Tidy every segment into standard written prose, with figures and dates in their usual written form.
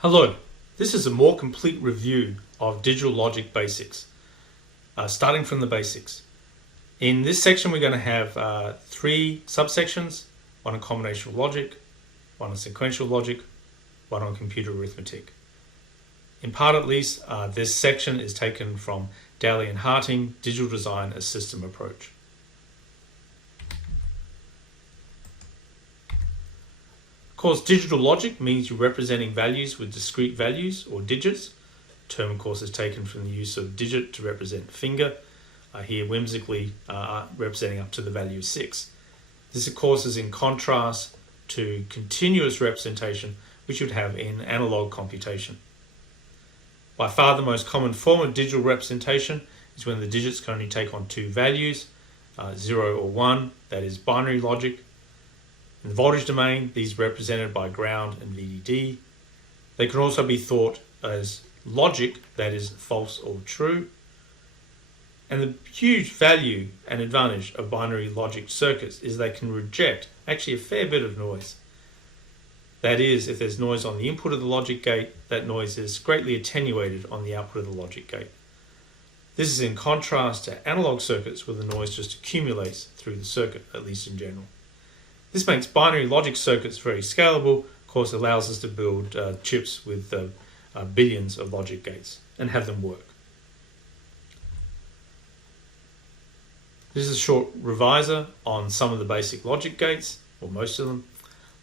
Hello, this is a more complete review of digital logic basics, starting from the basics. In this section we're going to have three subsections, one on combinational logic, one on sequential logic, one on computer arithmetic. In part at least, this section is taken from Daly and Harting, Digital Design as System Approach. Of course, digital logic means you're representing values with discrete values or digits. The term, of course, is taken from the use of digit to represent finger, here whimsically representing up to the value of 6. This, of course, is in contrast to continuous representation, which you'd have in analog computation. By far the most common form of digital representation is when the digits can only take on two values, 0 or 1, that is binary logic. In the voltage domain, these are represented by ground and VDD. They can also be thought as logic, that is false or true. And the huge value and advantage of binary logic circuits is they can reject actually a fair bit of noise. That is, if there's noise on the input of the logic gate, that noise is greatly attenuated on the output of the logic gate. This is in contrast to analog circuits where the noise just accumulates through the circuit, at least in general. This makes binary logic circuits very scalable. Of course, it allows us to build chips with billions of logic gates and have them work. This is a short revisor on some of the basic logic gates, or most of them.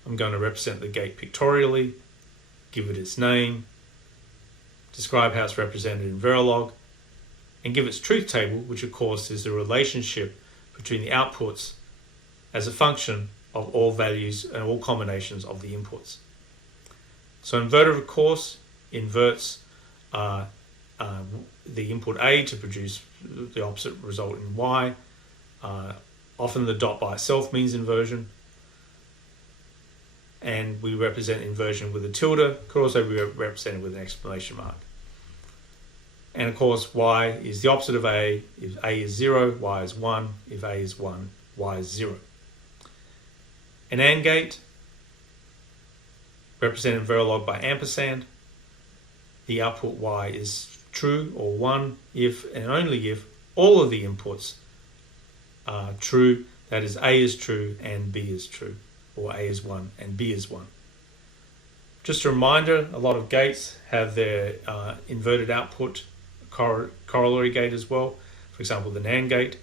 I'm going to represent the gate pictorially, give it its name, describe how it's represented in Verilog, and give its truth table, which of course is the relationship between the outputs as a function of all values and all combinations of the inputs. So inverter, of course, inverts the input A to produce the opposite result in Y. Often the dot by itself means inversion. And we represent inversion with a tilde, could also be represented with an exclamation mark. And of course, Y is the opposite of A. If A is 0, Y is 1. If A is 1, Y is 0. An AND gate, represented in Verilog by ampersand. The output Y is true or 1 if and only if all of the inputs are true. That is, A is true and B is true, or A is 1 and B is 1. Just a reminder, a lot of gates have their inverted output corollary gate as well. For example, the NAND gate,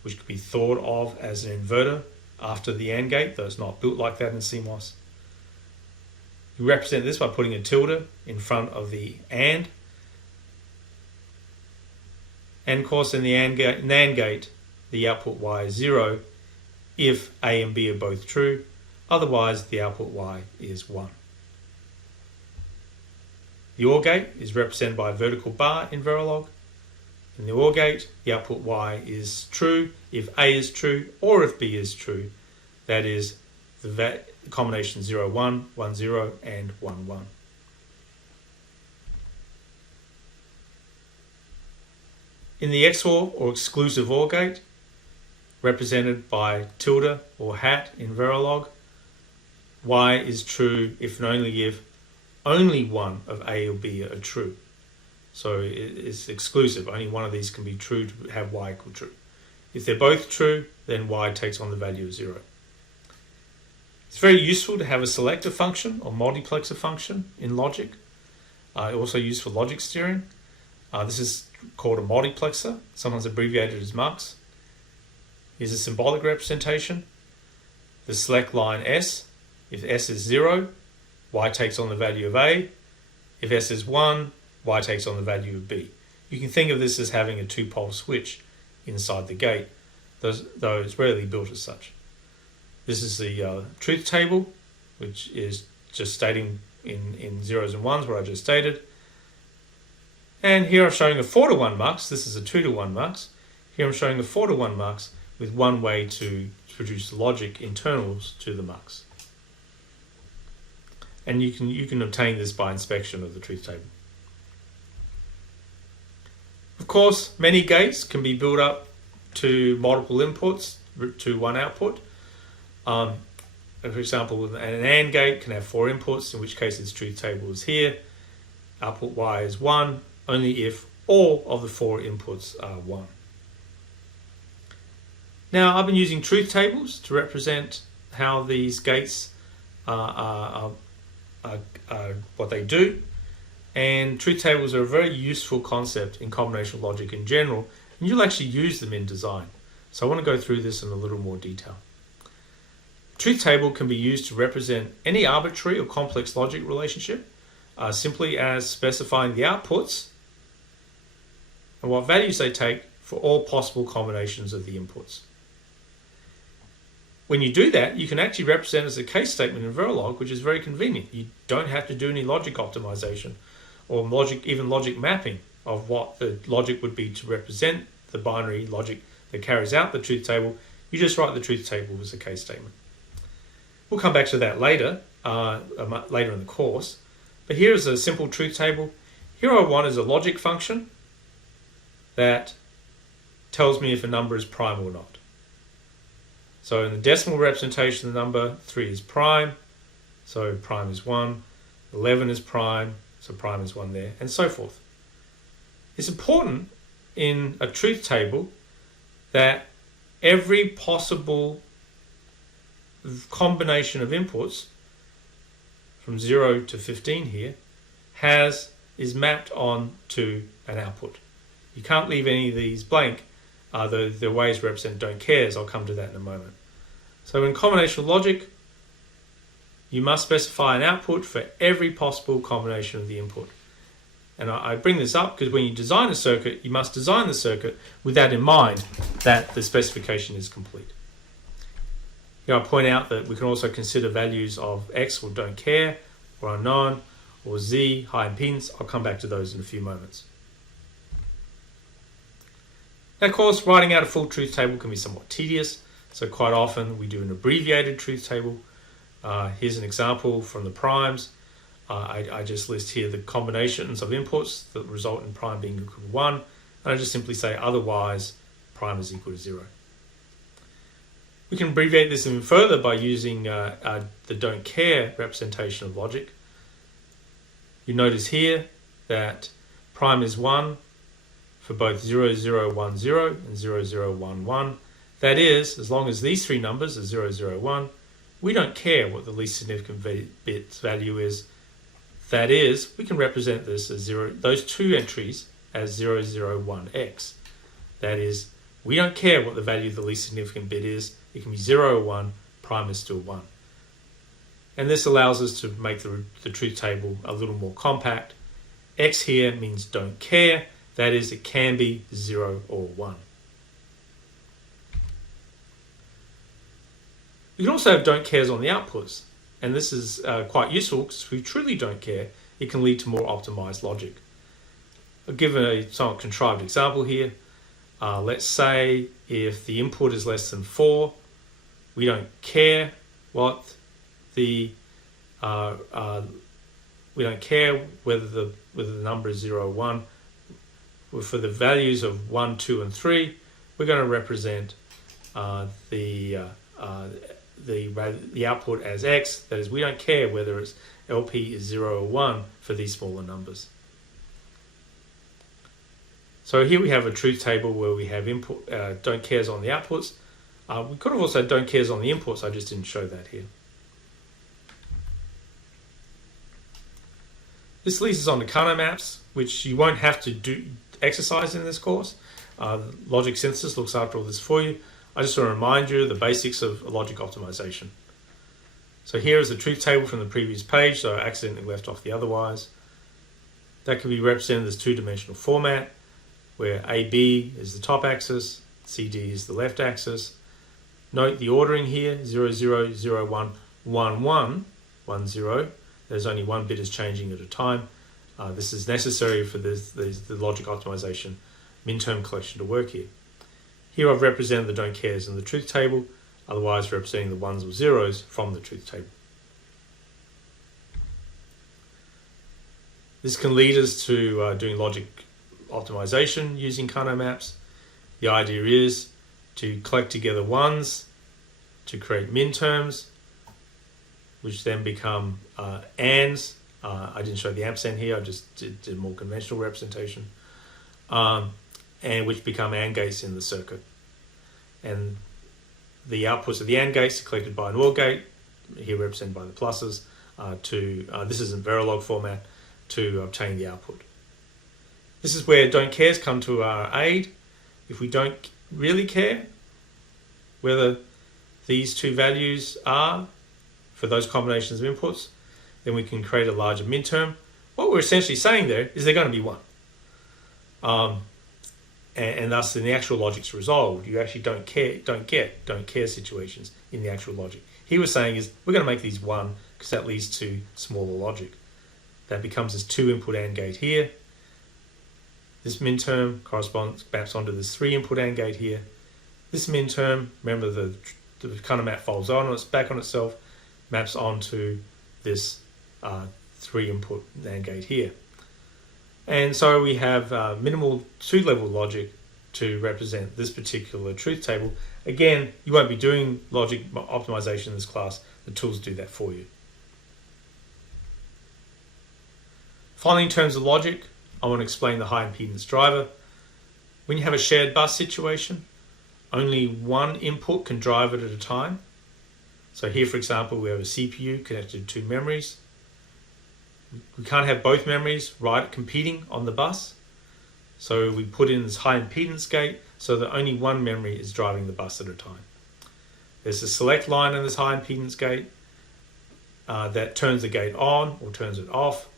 which could be thought of as an inverter after the AND gate, though it's not built like that in CMOS. You represent this by putting a tilde in front of the AND. And of course in the NAND gate, the output Y is 0 if A and B are both true, otherwise the output Y is 1. The OR gate is represented by a vertical bar in Verilog. In the OR gate, the output Y is true if A is true or if B is true. That is the combination 0, 1, 1, 0 and 1, 1. In the XOR or exclusive OR gate, represented by tilde or hat in Verilog, Y is true if and only if only one of A or B are true. So it's exclusive. Only one of these can be true to have Y equal true. If they're both true, then Y takes on the value of 0. It's very useful to have a selector function or multiplexer function in logic. Also used for logic steering. This is called a multiplexer, sometimes abbreviated as MUX. Here's a symbolic representation. The select line S. If S is 0, Y takes on the value of A. If S is 1, Y takes on the value of B. You can think of this as having a two-pole switch inside the gate, though it's rarely built as such. This is the truth table, which is just stating in zeros and ones what I just stated. And here I'm showing a 4-to-1 MUX. This is a 2-to-1 MUX. Here I'm showing a 4-to-1 MUX with one way to produce logic internals to the MUX. And you can obtain this by inspection of the truth table. Of course, many gates can be built up to multiple inputs to one output. for example, an AND gate can have 4 inputs, in which case its truth table is here. Output Y is 1, only if all of the 4 inputs are 1. Now, I've been using truth tables to represent how these gates are what they do. And truth tables are a very useful concept in combinational logic in general, and you'll actually use them in design. So I want to go through this in a little more detail. Truth table can be used to represent any arbitrary or complex logic relationship, simply as specifying the outputs and what values they take for all possible combinations of the inputs. When you do that, you can actually represent as a case statement in Verilog, which is very convenient. You don't have to do any logic optimization or even logic mapping of what the logic would be to represent the binary logic that carries out the truth table. You just write the truth table as a case statement. We'll come back to that later in the course. But here is a simple truth table. Here I want is a logic function that tells me if a number is prime or not. So in the decimal representation, the number 3 is prime, so prime is 1. 11 is prime, so prime is 1 there, and so forth. It's important in a truth table that every possible combination of inputs from 0 to 15 here is mapped on to an output. You can't leave any of these blank. The ways represent don't cares. I'll come to that in a moment. So in combinational logic, you must specify an output for every possible combination of the input. And I bring this up because when you design a circuit, you must design the circuit with that in mind, that the specification is complete. Here I point out that we can also consider values of X or don't care, or unknown, or Z, high impedance. I'll come back to those in a few moments. Now, of course, writing out a full truth table can be somewhat tedious, so quite often we do an abbreviated truth table. Here's an example from the primes. I just list here the combinations of inputs that result in prime being equal to 1, and I just simply say otherwise prime is equal to 0. We can abbreviate this even further by using the don't care representation of logic. You notice here that prime is 1 for both 0010 and 0011. That is, as long as these 3 numbers are 001, we don't care what the least significant bit's value is. That is, we can represent this as those 2 entries as 001x. That is, we don't care what the value of the least significant bit is. It can be 0 or 1, prime is still 1. And this allows us to make the truth table a little more compact. X here means don't care. That is, it can be 0 or 1. We can also have don't cares on the outputs. And this is quite useful because if we truly don't care, it can lead to more optimized logic. I'll give a somewhat contrived example here. Let's say if the input is less than 4, we don't care what we don't care whether the number is 0 or 1. For the values of 1, 2, and 3, we're going to represent the output as X. That is, we don't care whether it's LP is 0 or 1 for these smaller numbers. So here we have a truth table where we have input don't cares on the outputs. We could have also had don't cares on the inputs. I just didn't show that here. This leads us on to Karnaugh maps, which you won't have to do exercise in this course. Logic synthesis looks after all this for you. I just want to remind you of the basics of logic optimization. So here is the truth table from the previous page, so I accidentally left off the otherwise. That can be represented as 2-dimensional format, where AB is the top axis, CD is the left axis. Note the ordering here, 0, 0, 0, 1, 1, 1, 1, 0. There's only one bit is changing at a time. This is necessary for the logic optimization min-term collection to work here. Here I've represented the don't cares in the truth table, otherwise representing the 1s or 0s from the truth table. This can lead us to doing logic optimization using Karnaugh maps. The idea is to collect together 1s to create min-terms, which then become ANDs. I didn't show the ampersand here, I just did a more conventional representation, and which become AND gates in the circuit. And the outputs of the AND gates are collected by an OR gate, here represented by the pluses, this is in Verilog format, to obtain the output. This is where don't cares come to our aid. If we don't really care whether these two values are for those combinations of inputs, then we can create a larger minterm. What we're essentially saying there is they're going to be 1. And thus in the actual logic's resolved, you actually don't care situations in the actual logic. He was saying is we're going to make these 1 because that leads to smaller logic. That becomes this 2-input AND gate here. This minterm maps onto this 3-input AND gate here. This minterm, remember the Karnaugh map folds back on itself, maps onto this 3-input AND gate here. And so we have minimal 2-level logic to represent this particular truth table. Again, you won't be doing logic optimization in this class. The tools do that for you. Finally, in terms of logic, I want to explain the high impedance driver. When you have a shared bus situation, only one input can drive it at a time. So here, for example, we have a CPU connected to 2 memories. We can't have both memories competing on the bus. So we put in this high impedance gate so that only one memory is driving the bus at a time. There's a select line in this high impedance gate that turns the gate on or turns it off.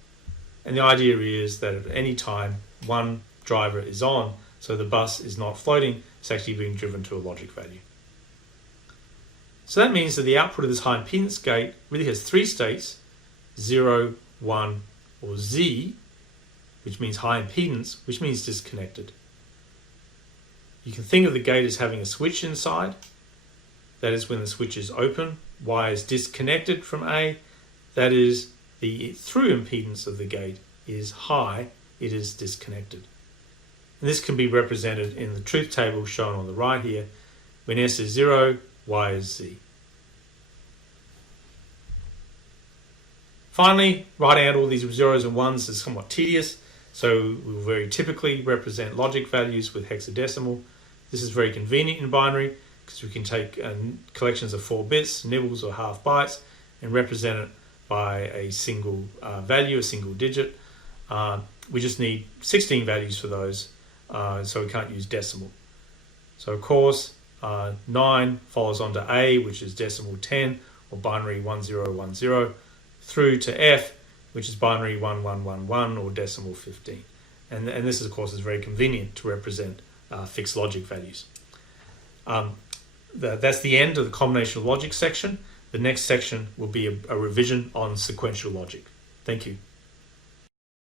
And the idea is that at any time, one driver is on, so the bus is not floating, it's actually being driven to a logic value. So that means that the output of this high impedance gate really has 3 states, 0, 1, or Z, which means high impedance, which means disconnected. You can think of the gate as having a switch inside. That is when the switch is open. Y is disconnected from A. That is, the through impedance of the gate is high, it is disconnected. And this can be represented in the truth table shown on the right here. When S is 0, Y is Z. Finally, writing out all these zeros and ones is somewhat tedious, so we'll very typically represent logic values with hexadecimal. This is very convenient in binary because we can take collections of 4 bits, nibbles or half bytes, and represent it by a single value, a single digit. We just need 16 values for those, so we can't use decimal. So of course, 9 follows on to A, which is decimal 10, or binary 1010, through to F, which is binary 1111, or decimal 15. And this, of course, is very convenient to represent fixed logic values. That's the end of the combinational logic section. The next section will be a revision on sequential logic. Thank you.